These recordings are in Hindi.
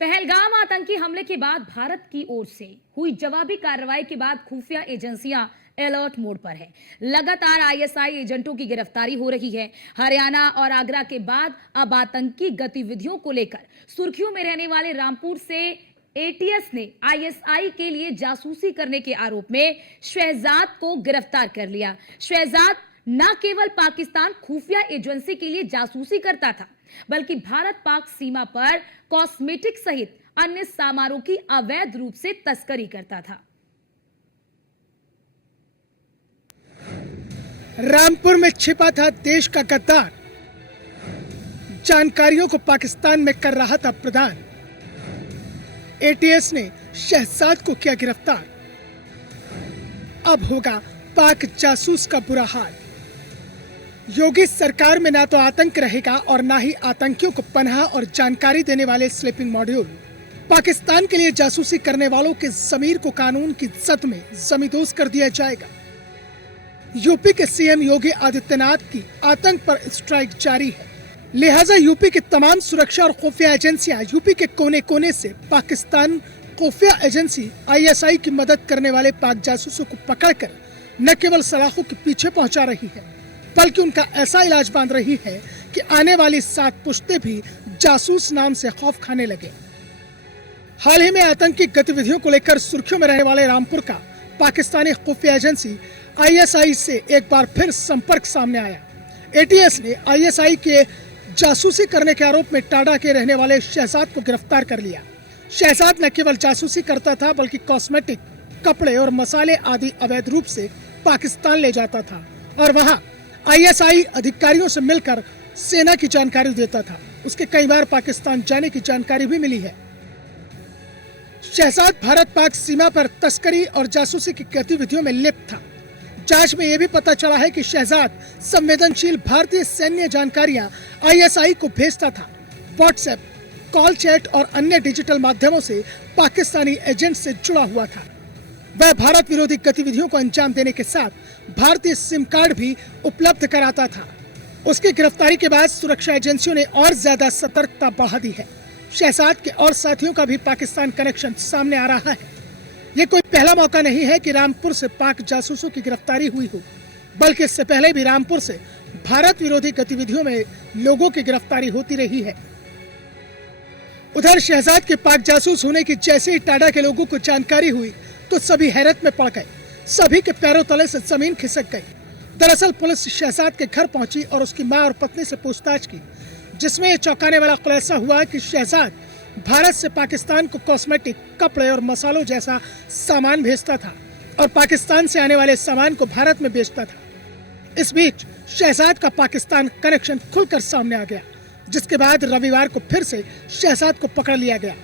पहलगाम आतंकी हमले के बाद भारत की ओर से हुई जवाबी कार्रवाई के बाद खुफिया एजेंसियां अलर्ट मोड पर है। लगातार आईएसआई एजेंटों की गिरफ्तारी हो रही है। हरियाणा और आगरा के बाद अब आतंकी गतिविधियों को लेकर सुर्खियों में रहने वाले रामपुर से एटीएस ने आईएसआई के लिए जासूसी करने के आरोप में शहजाद को गिरफ्तार कर लिया। शहजाद न केवल पाकिस्तान खुफिया एजेंसी के लिए जासूसी करता था, बल्कि भारत पाक सीमा पर कॉस्मेटिक सहित अन्य सामानों की अवैध रूप से तस्करी करता था। रामपुर में छिपा था देश का गद्दार, जानकारियों को पाकिस्तान में कर रहा था प्रदान। एटीएस ने शहजाद को किया गिरफ्तार। अब होगा पाक जासूस का बुरा हाल। योगी सरकार में ना तो आतंक रहेगा और ना ही आतंकियों को पनाह और जानकारी देने वाले स्लीपिंग मॉड्यूल। पाकिस्तान के लिए जासूसी करने वालों के ज़मीर को कानून की जद में जमींदोज कर दिया जाएगा। यूपी के सीएम योगी आदित्यनाथ की आतंक पर स्ट्राइक जारी है, लिहाजा यूपी की तमाम सुरक्षा और खुफिया एजेंसियां यूपी के कोने कोने से पाकिस्तान खुफिया एजेंसी आईएसआई की मदद करने वाले पाक जासूसों को पकड़कर न केवल सलाखों के पीछे पहुंचा रही है, बल्कि उनका ऐसा इलाज बांध रही है कि आने वाली 7 पुश्ते भी जासूस नाम से खौफ खाने लगे। हाल ही में आतंकी गतिविधियों को लेकर सुर्खियों में रहने वाले रामपुर का पाकिस्तानी खुफिया एजेंसी आईएसआई से एक बार फिर संपर्क सामने आया। एटीएस ने आईएसआई के जासूसी करने के आरोप में टाडा के रहने वाले शहजाद को गिरफ्तार कर लिया। शहजाद न केवल जासूसी करता था, बल्कि कॉस्मेटिक, कपड़े और मसाले आदि अवैध रूप से पाकिस्तान ले जाता था और वहां आईएसआई अधिकारियों से मिलकर सेना की जानकारी देता था। उसके कई बार पाकिस्तान जाने की जानकारी भी मिली है। शहजाद भारत पाक सीमा पर तस्करी और जासूसी की गतिविधियों में लिप्त था। जांच में यह भी पता चला है कि शहजाद संवेदनशील भारतीय सैन्य जानकारियां आईएसआई को भेजता था। व्हाट्सएप, कॉल, चैट और अन्य डिजिटल माध्यमों से पाकिस्तानी एजेंट से जुड़ा हुआ था। वह भारत विरोधी गतिविधियों को अंजाम देने के साथ भारतीय सिम कार्ड भी उपलब्ध कराता था। उसकी गिरफ्तारी के बाद सुरक्षा एजेंसियों ने और ज्यादा सतर्कता बढ़ा दी है। शहजाद के और साथियों का भी पाकिस्तान कनेक्शन सामने आ रहा है। ये कोई पहला मौका नहीं है कि रामपुर से पाक जासूसों की गिरफ्तारी हुई हो, बल्कि इससे पहले भी रामपुर से भारत विरोधी गतिविधियों में लोगों की गिरफ्तारी होती रही है। उधर शहजाद के पाक जासूस होने की जैसे ही टाडा के लोगों को जानकारी हुई तो सभी हैरत में पड़ गए। सभी के पैरों तले से जमीन खिसक गई। दरअसल पुलिस शहजाद के घर पहुंची और उसकी मां और पत्नी से पूछताछ की, जिसमें यह चौंकाने वाला खुलासा हुआ कि शहजाद भारत से पाकिस्तान को कॉस्मेटिक, कपड़े और मसालों जैसा सामान भेजता था और पाकिस्तान से आने वाले सामान को भारत में बेचता था। इस बीच शहजाद का पाकिस्तान कनेक्शन खुलकर सामने आ गया, जिसके बाद रविवार को फिर से शहजाद को पकड़ लिया गया।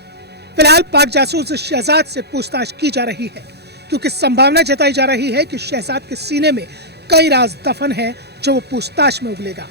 फिलहाल पाक जासूस शहजाद से पूछताछ की जा रही है, क्योंकि संभावना जताई जा रही है कि शहजाद के सीने में कई राज दफन है जो वो पूछताछ में उगलेगा।